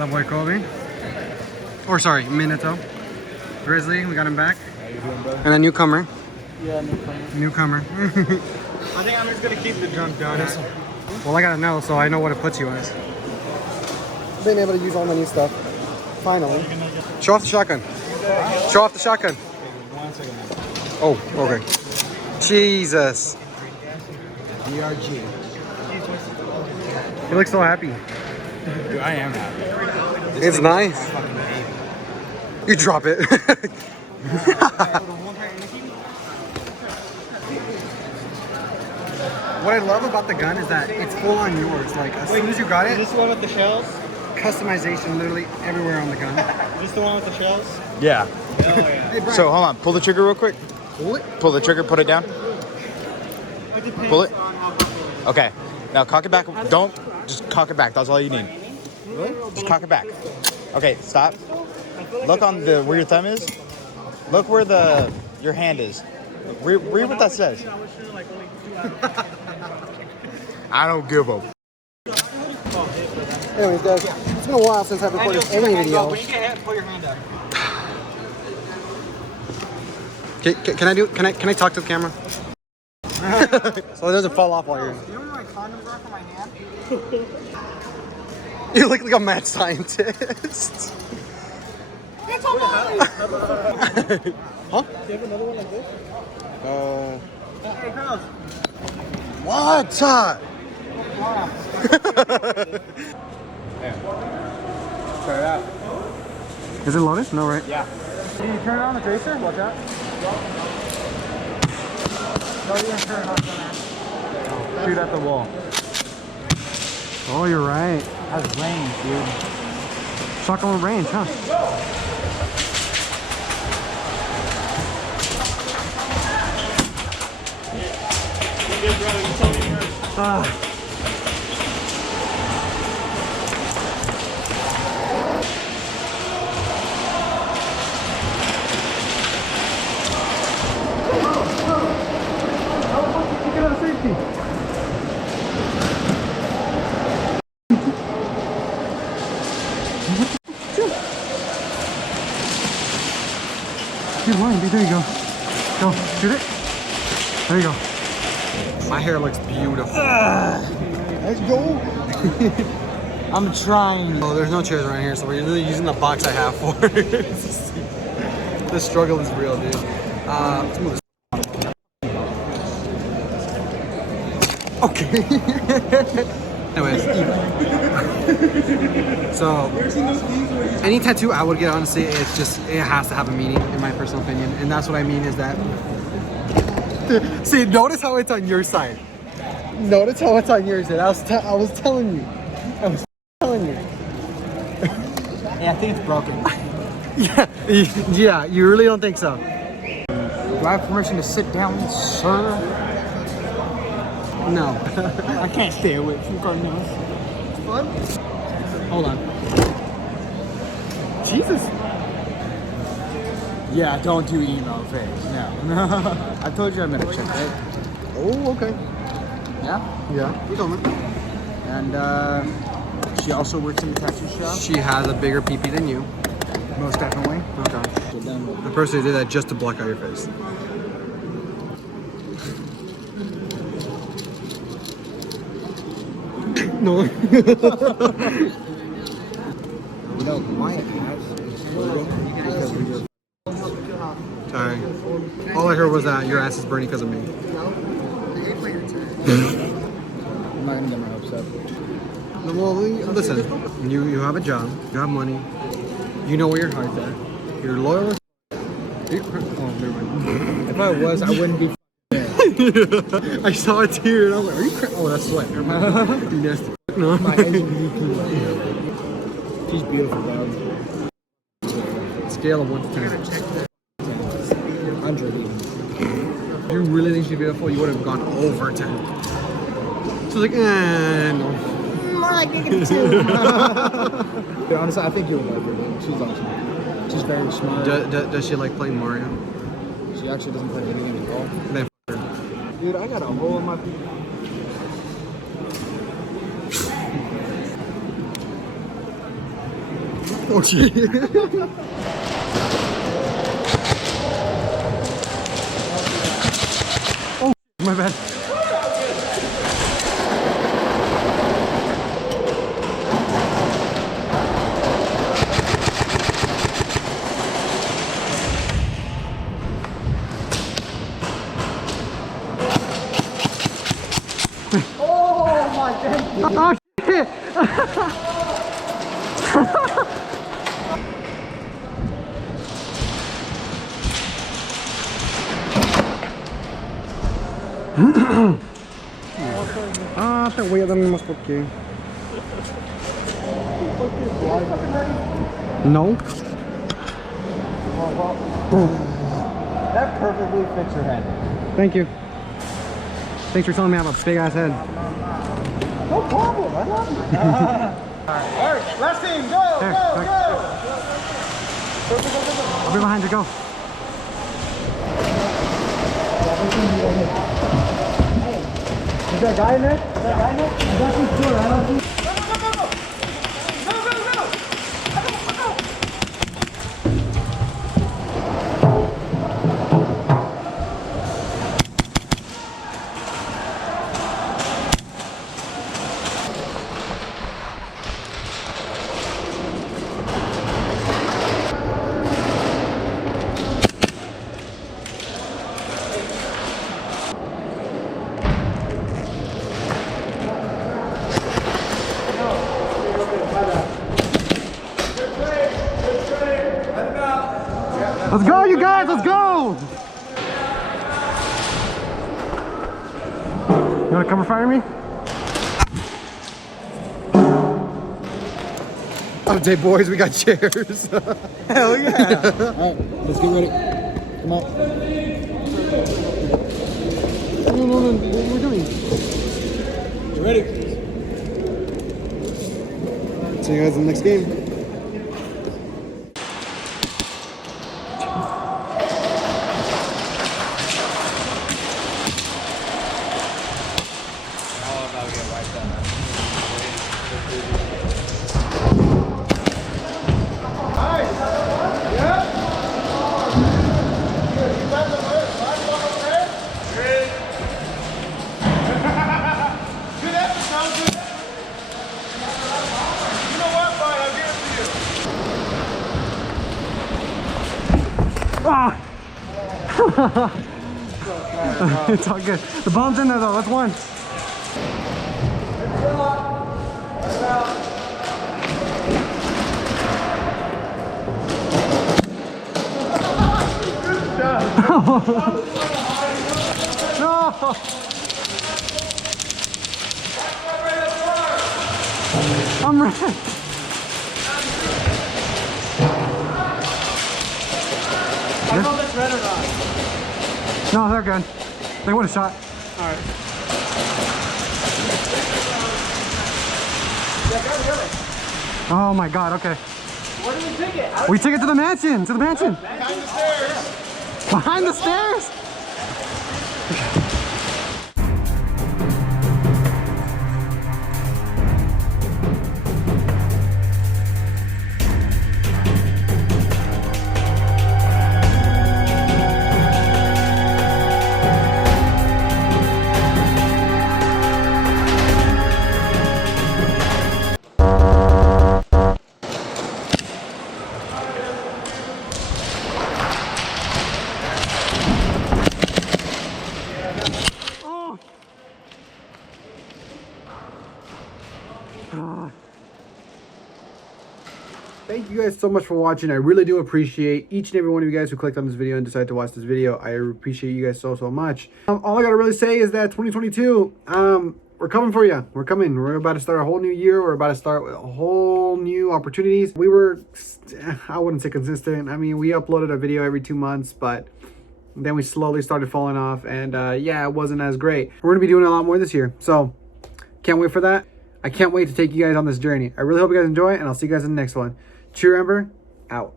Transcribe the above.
the boy Kobe. Or sorry, Minato. Grizzly, we got him back. And a newcomer. Yeah, Newcomer. I think I'm just gonna keep the drunk donut. Well, I gotta know, so I know what it puts you as. Being able to use all my new stuff. Finally. Show off the shotgun. Show off the shotgun. 1 second. Oh, okay. Jesus. DRG. You look so happy. Dude, I am happy. It's nice. You drop it. What I love about the gun is that it's full on yours. Like as soon as you got Is it, this the one with the shells? customization literally everywhere on the gun. Is this the one with the shells? Yeah. Oh yeah. Hey, Brian, So hold on, pull the trigger real quick. pull it. Pull the trigger, put it down. It depends Pull it. on how big Okay. Now cock it back. Don't just cock it back. That's all you need. Really? Just cock it back. Okay, stop. Look on the where your thumb is. Look where your hand is. Read what that says. I don't give a. Anyways, guys, it's been a while since I've recorded any video. When you get hit, pull your hand up. Can I talk to the camera? So it doesn't fall off while you're. You know where my condoms are for my hand? You look like a mad scientist. It's all mine! Huh? Do you have another one like this? Hey, Carlos. What? Try it out. Is it loaded? No, right? Yeah. Can you turn it on the tracer? Watch out. No, you're gonna turn it on. Shoot at the wall. Oh, you're right. That's range, dude. Shotgun with range, huh? Get out of safety. Shoot line, there you go. Go, shoot it. There you go. My hair looks beautiful. Let's go. I'm trying. Oh, there's no chairs around here, so we're really using the box I have for it. The struggle is real, dude. Let's move this. Okay. Anyways. So, any tattoo I would get, honestly, it's just, it has to have a meaning, in my personal opinion. And that's what I mean is that... See, notice how it's on your side. Notice how it's on your side. I was telling you. Yeah, I think it's broken. Yeah, you really don't think so? Do I have permission to sit down, sir? No. I can't stay away from Cardinals. It's fun. Hold on. Jesus. Yeah, don't do email phase. No. I told you I met a chick, right? Oh, okay. Yeah? Yeah, you told me. And she also works in the tattoo shop. She has a bigger peepee than you. Most definitely. Okay. The person who did that just to block out your face. No. You know, my ass is burning because we just... Sorry. All I heard was that your ass is burning because of me. I'm not gonna get my hopes up. Well, listen. You have a job. You have money. You know where your heart's at. You're loyal as Oh, never mind. If I was, I wouldn't be I saw a tear and I was like, are you crying? Oh, that's sweat. Never mind. You nasty. No. my engine. She's beautiful, dog. Scale of 1 to 10. 100 even. If you really think she's beautiful, you would have gone over 10. So like, no. More like -2. Yeah, honestly, I think you would like her. She's awesome. She's very smart. Does she like playing Mario? She actually doesn't play video games at all. Then f*** her. Dude, I got a hole in my... Oh shit. Oh, my bad. Oh my god! Oh shit! Ah, te voy a dar más porque. No. That perfectly fits your head. Thank you. Thanks for telling me I have a big ass head. No problem, I love you. Alright, last team, go, There, go, quick. go! I'll be behind you, go. Is that guy in there? Is that guy in there? I got you sure, I don't see. Let's go, you guys, let's go! You wanna cover fire me? Okay, boys, we got chairs. Hell yeah. Alright, let's get ready. Come on. No, what are we doing? Get ready. See you guys in the next game. Ah! It's all good. The bomb's in there though, that's one. No! I'm ready. I don't know if it's red or not. No, they're good. They would have shot. Alright. Oh my god, okay. Where did we take it? We took it to the mansion, Behind the stairs. Behind the stairs? Thank you guys so much for watching. I really do appreciate each and every one of you guys who clicked on this video and decided to watch this video. I appreciate you guys so much. All I gotta really say is that 2022, we're coming for you. We're coming. We're about to start a whole new year. We're about to start with a whole new opportunities. We were, I wouldn't say consistent. I mean, we uploaded a video every 2 months, but then we slowly started falling off, and yeah, it wasn't as great. We're gonna be doing a lot more this year, so can't wait for that. I can't wait to take you guys on this journey. I really hope you guys enjoy it, and I'll see you guys in the next one. Cheer Ember, out.